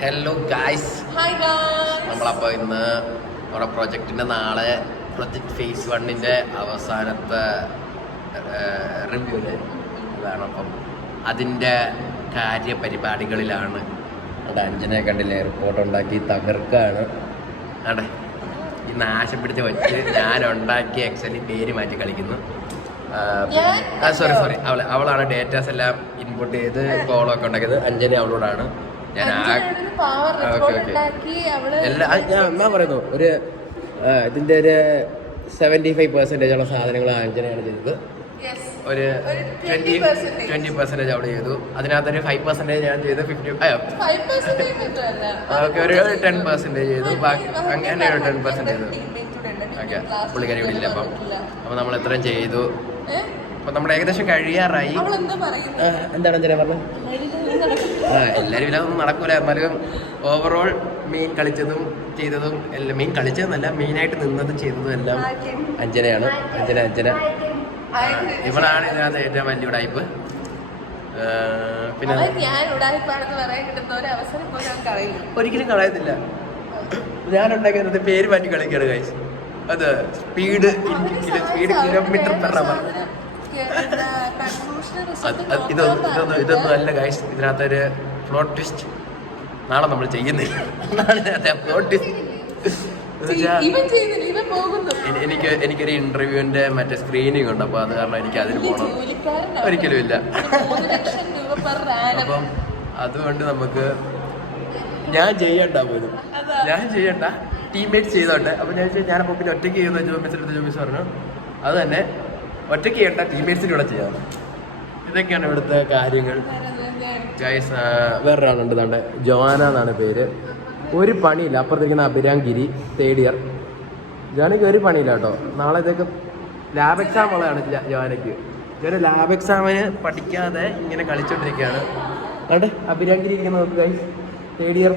Hello guys, നമ്മളപ്പോൾ ഇന്ന് നമ്മുടെ പ്രൊജക്റ്റിൻ്റെ നാളെ പ്രൊജക്ട് ഫേസ് 1 അവസാനത്തെ റിവ്യൂല് ഇതാണ്. അപ്പം അതിൻ്റെ കാര്യപരിപാടികളിലാണ്. അവിടെ അഞ്ജനെ കണ്ടില്ലേ, റിപ്പോർട്ട് ഉണ്ടാക്കി തകർക്കാണ്. അതെ, ഈ നാശം പിടിച്ച് വെച്ച് ഞാൻ ഉണ്ടാക്കിയ എക്സലിൽ പേര് മാറ്റി കളിക്കുന്നു. സോറി അവളാണ് ഡേറ്റാസ് എല്ലാം ഇൻപുട്ട് ചെയ്ത് കോളൊക്കെ ഉണ്ടാക്കിയത്. അഞ്ജന അവളോടാണ്. ഞാൻ ഞാൻ പറയുന്നു ഒരു ഇതിൻ്റെ ഒരു 75% സാധനങ്ങൾ അഞ്ജനയാണ് ചെയ്തത്. ഒരു 20% അവിടെ ചെയ്തു. അതിനകത്തൊരു 5% ഞാൻ ചെയ്ത് 50 ഒരു 10% ചെയ്തു. അങ്ങനെ ഒരു 10% ചെയ്തു. ഓക്കെ, പുള്ളിക്കാരി ഇവിടെ ഇല്ല. അപ്പം നമ്മൾ എത്രയും ചെയ്തു. അപ്പം നമ്മൾ ഏകദേശം കഴിയാറായി. എന്താണ് അഞ്ജന പറഞ്ഞത്? എല്ലാവരും ഇല്ലാതൊന്നും നടക്കൂല. എന്നാലും ഓവറോൾ മെയിൻ കളിച്ചതും ചെയ്തതും എല്ലാം, മെയിൻ കളിച്ചതെന്നല്ല, മെയിനായിട്ട് നിന്നതും ചെയ്തതും എല്ലാം അഞ്ജനയാണ്. അഞ്ജന ഇവളാണ് ഇതിനകത്ത് ഏറ്റവും വലിയ ഉടായിപ്പ്. പിന്നെ ഒരിക്കലും കളയത്തില്ല. ഞാൻ ഉണ്ടാക്കിയത് പേര് മാറ്റി കളിക്കാണ് ഗൈസ്. അത് സ്പീഡ് കിലോമീറ്റർ പെർ അവർ. ഇതൊന്നും അല്ല ഗൈസ്. ഇതിനകത്തൊരു പ്ലോട്ട് ട്വിസ്റ്റ് നാളെ നമ്മൾ ചെയ്യുന്നില്ല. പ്ലോട്ട് ട്വിസ്റ്റ് എനിക്കൊരു ഇന്റർവ്യൂവിന്റെ മറ്റേ സ്ക്രീനിങ് ഉണ്ട്. അപ്പൊ അത് കാരണം എനിക്ക് അതിന് പോകണം. ഒരിക്കലും ഇല്ല. അപ്പം അതുകൊണ്ട് നമുക്ക് ഞാൻ ചെയ്യണ്ട ടീംമേറ്റ്സ് ചെയ്തോട്ടെ. അപ്പൊ ഞാനപ്പോ പിന്നെ ഒറ്റയ്ക്ക് ചെയ്യുന്ന ജോമിസ് പറഞ്ഞു അത് തന്നെ ഒറ്റയ്ക്ക് ചെയ്യണ്ട, ടീംമേറ്റ്സിൻ്റെ കൂടെ ചെയ്യാം. ഇതൊക്കെയാണ് ഇവിടുത്തെ കാര്യങ്ങൾ ഗൈസ്. വേറൊരാളുണ്ട്, താണ്ട് ജോന എന്നാണ് പേര്. ഒരു പണിയില്ല. അപ്പുറത്തിരിക്കുന്ന അഭിരാം ഗിരി, 3rd ഇയർ. ജോനയ്ക്ക് ഒരു പണിയില്ല കേട്ടോ. നാളെ ഇതൊക്കെ ലാബ് എക്സാം ഉള്ളതാണ് ജോനയ്ക്ക്. ജോന ലാബ് എക്സാമിന് പഠിക്കാതെ ഇങ്ങനെ കളിച്ചോണ്ടിരിക്കുകയാണ്. അതുകൊണ്ട് അഭിരാം ഗിരി ഇരിക്കുന്ന നോക്കുക ഗൈസ്, 3rd ഇയർ.